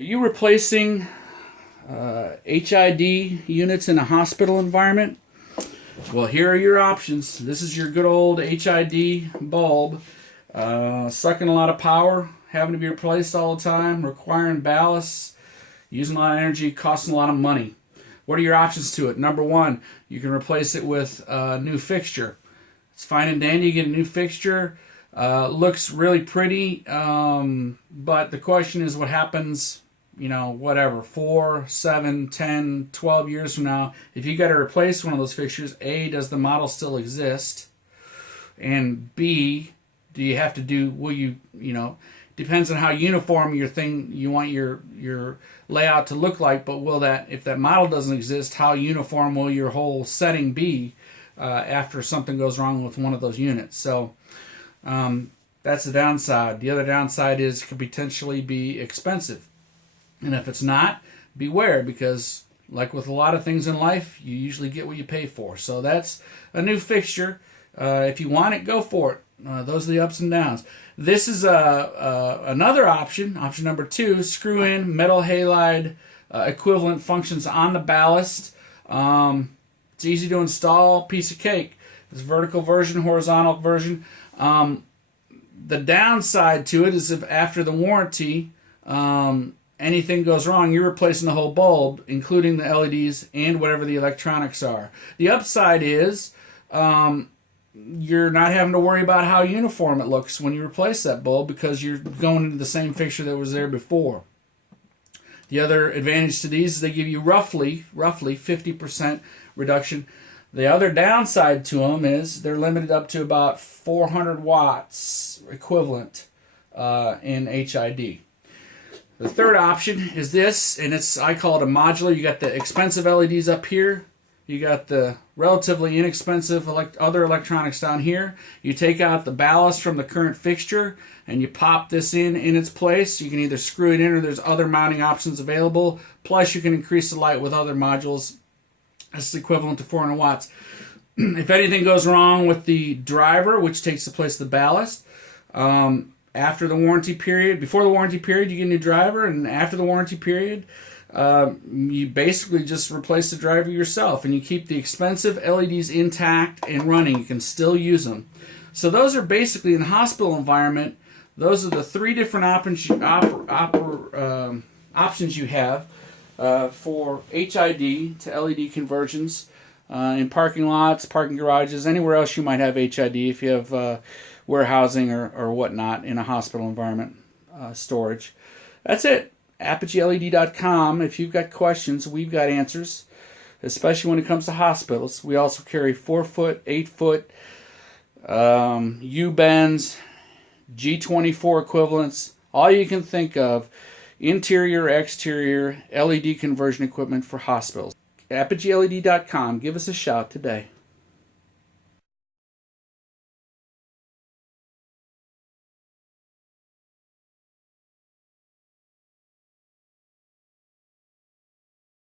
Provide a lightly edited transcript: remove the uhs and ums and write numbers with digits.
Are you replacing HID units in a hospital environment? Well, here are your options. This is your good old HID bulb, sucking a lot of power, having to be replaced all the time, requiring ballast, using a lot of energy, costing a lot of money. What are your options to it? Number one, you can replace it with a new fixture. It's fine and dandy. You get a new fixture. Looks really pretty, but the question is what happens, whatever, 4, 7, 10, 12 years from now. If you got to replace one of those fixtures, A, does the model still exist? And B, do you have to do, depends on how uniform you want your layout to look like, but if that model doesn't exist, how uniform will your whole setting be after something goes wrong with one of those units? So that's the downside. The other downside is it could potentially be expensive. And if it's not, beware, because like with a lot of things in life, you usually get what you pay for. So that's a new fixture. If you want it, go for it. Those are the ups and downs. This is another option. Option number 2, screw in metal halide equivalent functions on the ballast. It's easy to install, piece of cake. It's vertical version, horizontal version. The downside to it is if after the warranty, anything goes wrong, you're replacing the whole bulb, including the LEDs and whatever the electronics are. The upside is you're not having to worry about how uniform it looks when you replace that bulb because you're going into the same fixture that was there before. The other advantage to these is they give you roughly 50% reduction. The other downside to them is they're limited up to about 400 watts equivalent in HID. The third option is this, and I call it a modular. You got the expensive LEDs up here. You got the relatively inexpensive other electronics down here. You take out the ballast from the current fixture and you pop this in its place. You can either screw it in or there's other mounting options available. Plus you can increase the light with other modules. This is equivalent to 400 watts. If anything goes wrong with the driver, which takes the place of the ballast, after the warranty period, before the warranty period, you get a new driver, and after the warranty period, you basically just replace the driver yourself, and you keep the expensive LEDs intact and running. You can still use them. So those are basically, in the hospital environment, those are the 3 different options you have for HID to LED conversions in parking lots, parking garages, anywhere else you might have HID if you have warehousing or whatnot in a hospital environment, storage. That's it. ApogeeLED.com. If you've got questions, we've got answers, especially when it comes to hospitals. We also carry 4-foot, 8-foot U-bends, G24 equivalents, all you can think of, interior, exterior, LED conversion equipment for hospitals. ApogeeLED.com. Give us a shout today.